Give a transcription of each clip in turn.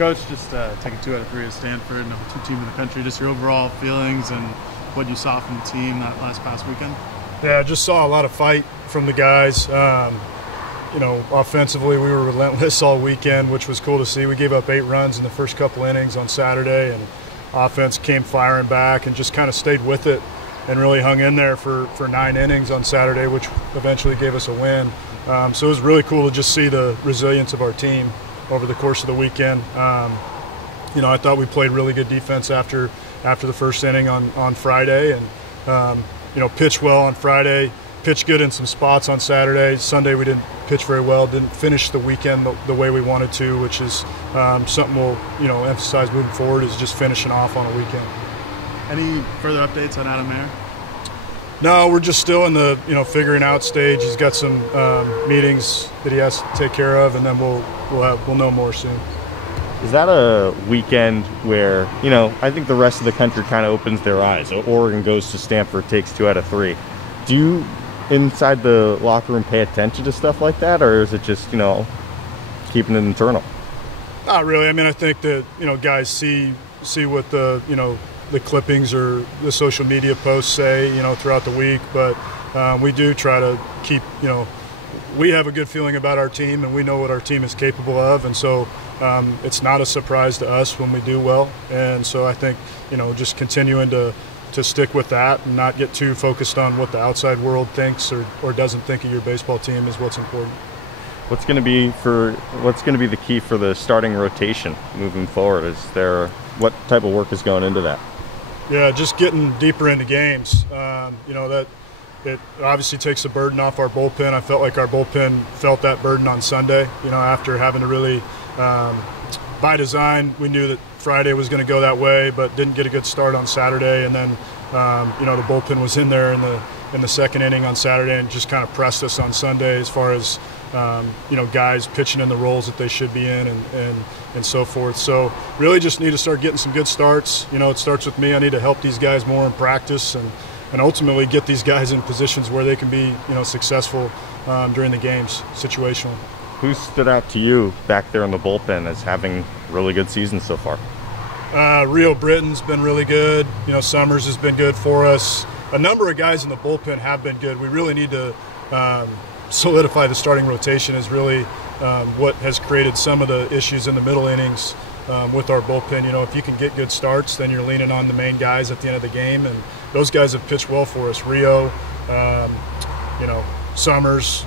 Coach, just taking 2 out of 3 at Stanford, number 2 team in the country. Just your overall feelings and what you saw from the team that past weekend. Yeah, I just saw a lot of fight from the guys. Offensively, we were relentless all weekend, which was cool to see. We gave up 8 runs in the first couple innings on Saturday, and offense came firing back and just kind of stayed with it and really hung in there for 9 innings on Saturday, which eventually gave us a win. So it was really cool to just see the resilience of our team over the course of the weekend. I thought we played really good defense after the first inning on Friday, and pitched well on Friday, pitched good in some spots on Saturday. Sunday we didn't pitch very well, didn't finish the weekend the way we wanted to, which is something we'll emphasize moving forward, is just finishing off on a weekend. Any further updates on Adam Mayer? No, we're just still in the figuring out stage. He's got some meetings that he has to take care of, and then we'll know more soon. Is that a weekend where, I think the rest of the country kind of opens their eyes? Oregon goes to Stanford, takes 2 out of 3. Do you, inside the locker room, pay attention to stuff like that, or is it just, keeping it internal? Not really. I mean, I think that, guys see what the clippings or the social media posts say, throughout the week, but we do try to keep, we have a good feeling about our team, and we know what our team is capable of, and so it's not a surprise to us when we do well. And so I think, just continuing to stick with that and not get too focused on what the outside world thinks or doesn't think of your baseball team is what's important. What's going to be the key for the starting rotation moving forward? What type of work is going into that? Yeah, just getting deeper into games. That it obviously takes the burden off our bullpen. I felt like our bullpen felt that burden on Sunday, after having to really, by design, we knew that Friday was going to go that way, but didn't get a good start on Saturday. And then, the bullpen was in there in the second inning on Saturday and just kind of pressed us on Sunday as far as, guys pitching in the roles that they should be in and so forth. So really just need to start getting some good starts. It starts with me. I need to help these guys more in practice and ultimately get these guys in positions where they can be, successful during the games situationally. Who stood out to you back there in the bullpen as having really good seasons so far? Rio Britton's been really good. Summers has been good for us. A number of guys in the bullpen have been good. We really need to solidify the starting rotation is really what has created some of the issues in the middle innings with our bullpen. If you can get good starts, then you're leaning on the main guys at the end of the game, and those guys have pitched well for us. Rio, Summers,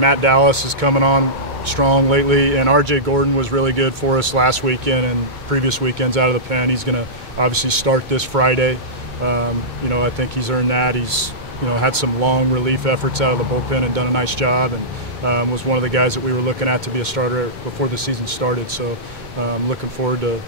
Matt Dallas is coming on strong lately, and RJ Gordon was really good for us last weekend and previous weekends out of the pen. He's going to obviously start this Friday. I think he's earned that. He's had some long relief efforts out of the bullpen and done a nice job, and was one of the guys that we were looking at to be a starter before the season started. So looking forward to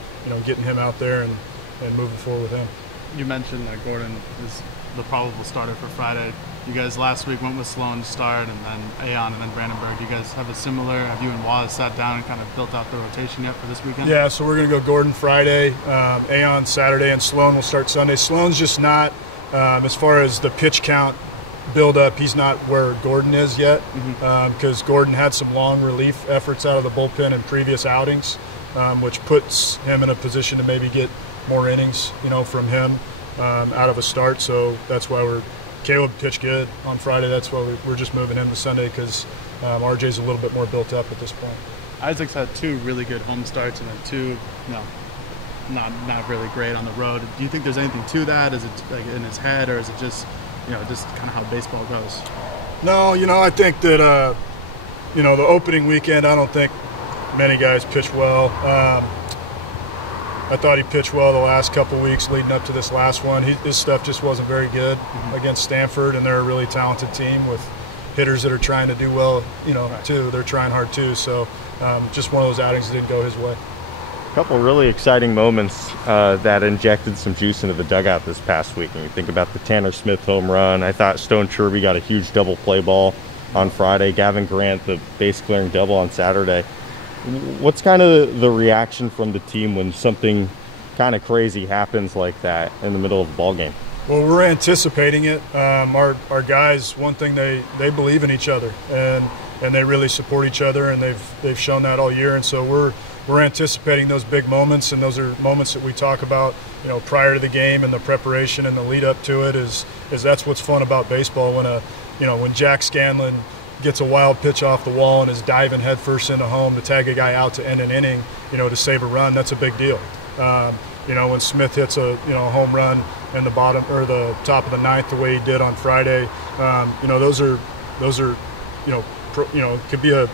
getting him out there and moving forward with him. You mentioned that Gordon is the probable starter for Friday. You guys last week went with Sloan to start, and then Aon, and then Brandenburg. Do you guys have have you and Waz sat down and kind of built out the rotation yet for this weekend? Yeah, so we're going to go Gordon Friday, Aon Saturday, and Sloan will start Sunday. Sloan's just not, as far as the pitch count build up, he's not where Gordon is yet, because Gordon had some long relief efforts out of the bullpen in previous outings, which puts him in a position to maybe get more innings, from him out of a start. So that's why Caleb pitched good on Friday. That's why we're just moving him to Sunday, because RJ's a little bit more built up at this point. Isaac's had 2 really good home starts and then 2, not really great on the road. Do you think there's anything to that? Is it like in his head, or is it just, just kind of how baseball goes? No, I think that, the opening weekend, I don't think many guys pitched well. I thought he pitched well the last couple weeks leading up to this last one. His stuff just wasn't very good against Stanford, and they're a really talented team with hitters that are trying to do well, too. They're trying hard, too. So just one of those outings that didn't go his way. A couple really exciting moments that injected some juice into the dugout this past week. And you think about the Tanner Smith home run. I thought Stone Cherby got a huge double play ball on Friday. Gavin Grant, the base clearing double on Saturday. What's kind of the reaction from the team when something kind of crazy happens like that in the middle of the ball game? Well, we're anticipating it. Our guys, one thing, they believe in each other, and they really support each other, and they've shown that all year. And so we're anticipating those big moments, and those are moments that we talk about, prior to the game and the preparation and the lead up to it. Is that's what's fun about baseball, when Jack Scanlon gets a wild pitch off the wall and is diving headfirst into home to tag a guy out to end an inning, to save a run. That's a big deal. When Smith hits a home run in the bottom or the top of the ninth, the way he did on Friday, those are could be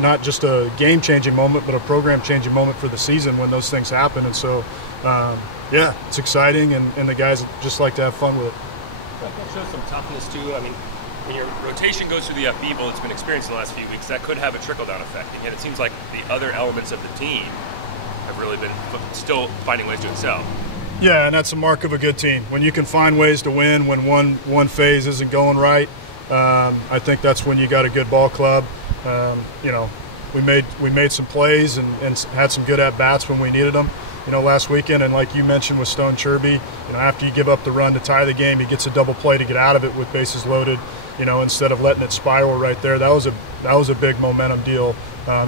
not just a game-changing moment, but a program-changing moment for the season when those things happen. And so, it's exciting, and the guys just like to have fun with it. That shows some toughness too. I mean, when your rotation goes through the upheaval it's been experienced in the last few weeks, that could have a trickle-down effect. And yet it seems like the other elements of the team have really been still finding ways to excel. Yeah, and that's a mark of a good team. When you can find ways to win when one phase isn't going right, I think that's when you got a good ball club. We made some plays and had some good at-bats when we needed them, last weekend. And like you mentioned with Stone Chirby, after you give up the run to tie the game, he gets a double play to get out of it with bases loaded, instead of letting it spiral right there. That was a big momentum deal,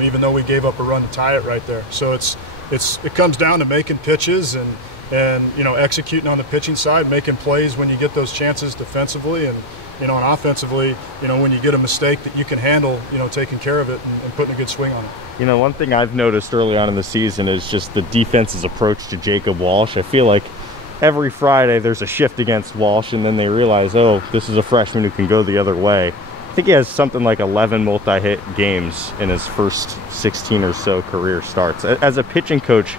even though we gave up a run to tie it right there. So it comes down to making pitches and executing on the pitching side, making plays when you get those chances defensively, and and offensively, when you get a mistake that you can handle, taking care of it and putting a good swing on it. One thing I've noticed early on in the season is just the defense's approach to Jacob Walsh. I feel like every Friday there's a shift against Walsh, and then they realize, oh, this is a freshman who can go the other way. I think he has something like 11 multi-hit games in his first 16 or so career starts. As a pitching coach,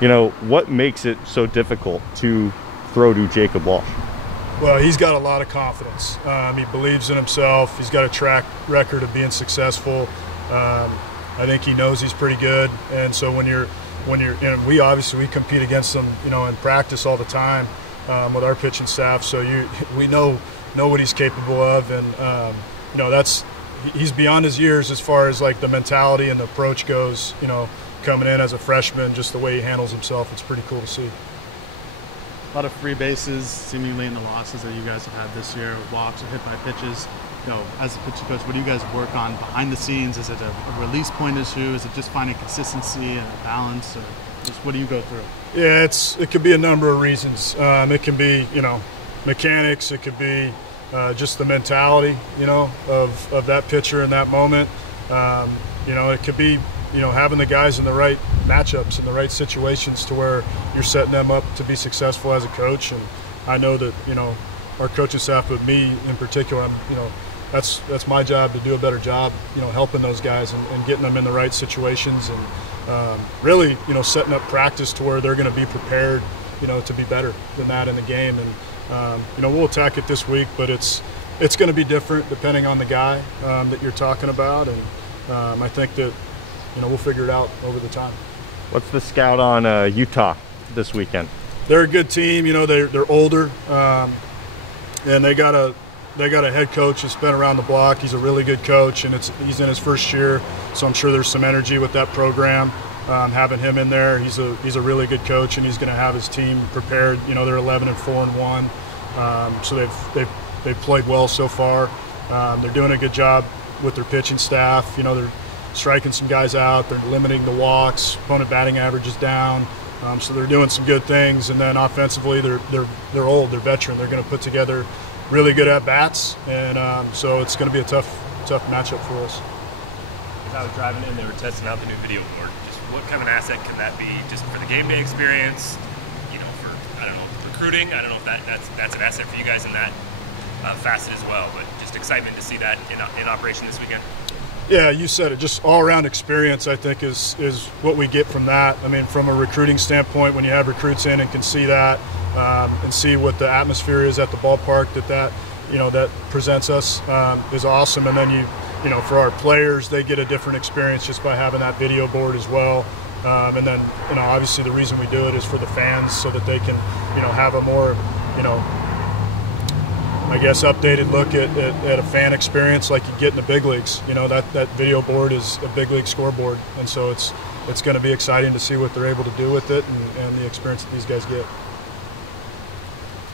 what makes it so difficult to throw to Jacob Walsh? Well, he's got a lot of confidence. He believes in himself. He's got a track record of being successful. I think he knows he's pretty good. And so when you're, we compete against him, in practice all the time with our pitching staff. So we know what he's capable of, and he's beyond his years as far as like the mentality and the approach goes. Coming in as a freshman, just the way he handles himself, it's pretty cool to see. A lot of free bases seemingly in the losses that you guys have had this year, walks or hit by pitches. As a pitching coach, what do you guys work on behind the scenes? Is it a release point issue? Is it just finding consistency and balance, or just what do you go through? Yeah, it could be a number of reasons. It can be mechanics. It could be just the mentality of that pitcher in that moment. It could be having the guys in the right matchups and the right situations to where you're setting them up to be successful as a coach. And I know that our coaching staff, with me in particular, that's my job to do a better job, helping those guys and getting them in the right situations, and really setting up practice to where they're going to be prepared to be better than that in the game. And we'll attack it this week, but it's going to be different depending on the guy that you're talking about, and I think that we'll figure it out over the time. What's the scout on Utah this weekend? They're a good team. They're older, and they got a head coach who's been around the block. He's a really good coach, and he's in his first year, so I'm sure there's some energy with that program. Having him in there, he's a really good coach, and he's going to have his team prepared. They're 11-4-1, so they've played well so far. They're doing a good job with their pitching staff. They're striking some guys out. They're limiting the walks. Opponent batting average is down. So they're doing some good things. And then offensively, they're old. They're veteran. They're going to put together really good at bats, and so it's going to be a tough matchup for us. As I was driving in, they were testing out the new video board. Just what kind of an asset can that be, just for the game day experience? For recruiting. I don't know if that's an asset for you guys in that facet as well. But just excitement to see that in operation this weekend. Yeah, you said it. Just all-around experience, I think, is what we get from that. I mean, from a recruiting standpoint, when you have recruits in and can see that and see what the atmosphere is at the ballpark that presents us is awesome. And then for our players, they get a different experience just by having that video board as well. And then obviously the reason we do it is for the fans, so that they can have a more updated look at a fan experience like you get in the big leagues. That video board is a big league scoreboard, and so it's going to be exciting to see what they're able to do with it and the experience that these guys get.